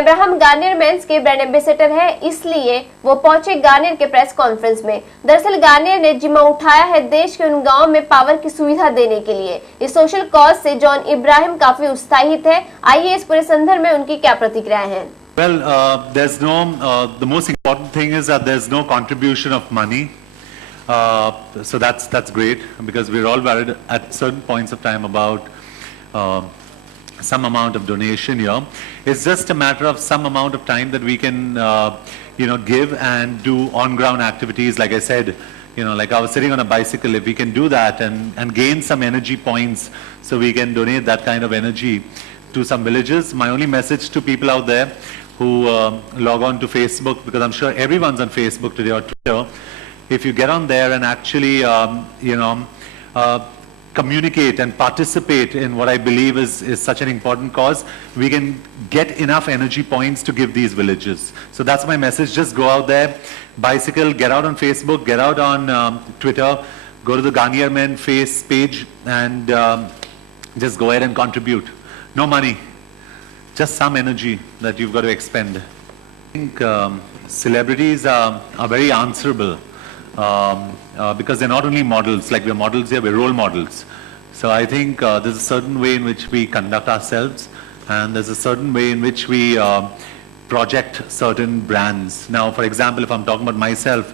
Abraham Garnier mains के brand ambassador है, इसलिए वो पहुंचे गार्नियर के प्रेस कॉन्फ्रेंस में। दरअसल गार्नियर ने जिम्मा उठाया है देश के उन गांवों में पावर की सुविधा देने के लिए। इस सोशल कॉज से जॉन इब्राहिम काफी उत्साहित है। आइए इस पूरे संदर्भ में उनकी क्या प्रतिक्रियाएं हैं। Well, the most important thing is that there's no contribution of money. So that's great, because we're all worried at certain points of time about some amount of donation here. It's just a matter of some amount of time that we can, give and do on-ground activities. Like I said, like I was sitting on a bicycle, if we can do that and gain some energy points, so we can donate that kind of energy to some villages. My only message to people out there who log on to Facebook, because I'm sure everyone's on Facebook today or Twitter, if you get on there and actually, communicate and participate in what I believe is such an important cause, we can get enough energy points to give these villages. So that's my message. Just go out there, bicycle, get out on Facebook, get out on Twitter, go to the Garnier Men Face page, and just go ahead and contribute. No money, just some energy that you've got to expend. I think celebrities are very answerable. Because they're not only models, like we're models here, we're role models. So I think there's a certain way in which we conduct ourselves, and there's a certain way in which we project certain brands. Now, for example, if I'm talking about myself,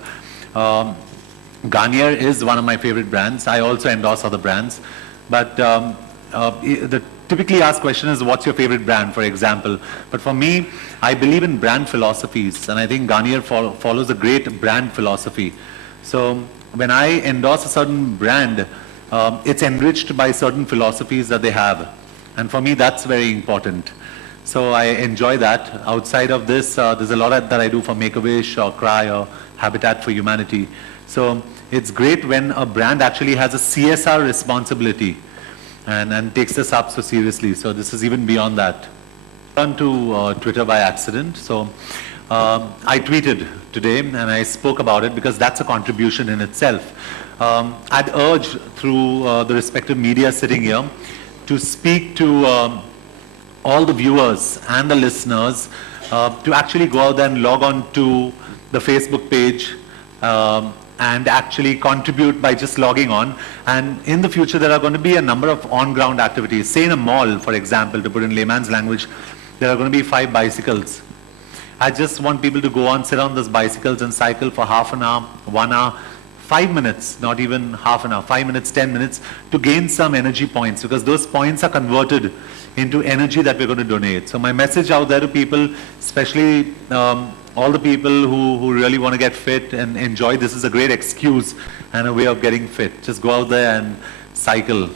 Garnier is one of my favorite brands. I also endorse other brands. But the typically asked question is, what's your favorite brand, for example? But for me, I believe in brand philosophies, and I think Garnier follows a great brand philosophy. So when I endorse a certain brand, it's enriched by certain philosophies that they have. And for me, that's very important. So I enjoy that. Outside of this, there's a lot that I do for Make-A-Wish or CRY or Habitat for Humanity. So it's great when a brand actually has a CSR responsibility and takes this up so seriously. So this is even beyond that. I turned to Twitter by accident. So I tweeted today and I spoke about it because that's a contribution in itself. I'd urge through the respective media sitting here to speak to all the viewers and the listeners to actually go out there and log on to the Facebook page and actually contribute by just logging on. And in the future, there are going to be a number of on-ground activities. Say in a mall, for example, to put in layman's language, there are going to be 5 bicycles. I just want people to go on, sit on those bicycles and cycle for half an hour, 1 hour, 5 minutes, not even half an hour, 5 minutes, 10 minutes, to gain some energy points, because those points are converted into energy that we're going to donate. So my message out there to people, especially all the people who really want to get fit and enjoy, this is a great excuse and a way of getting fit. Just go out there and cycle.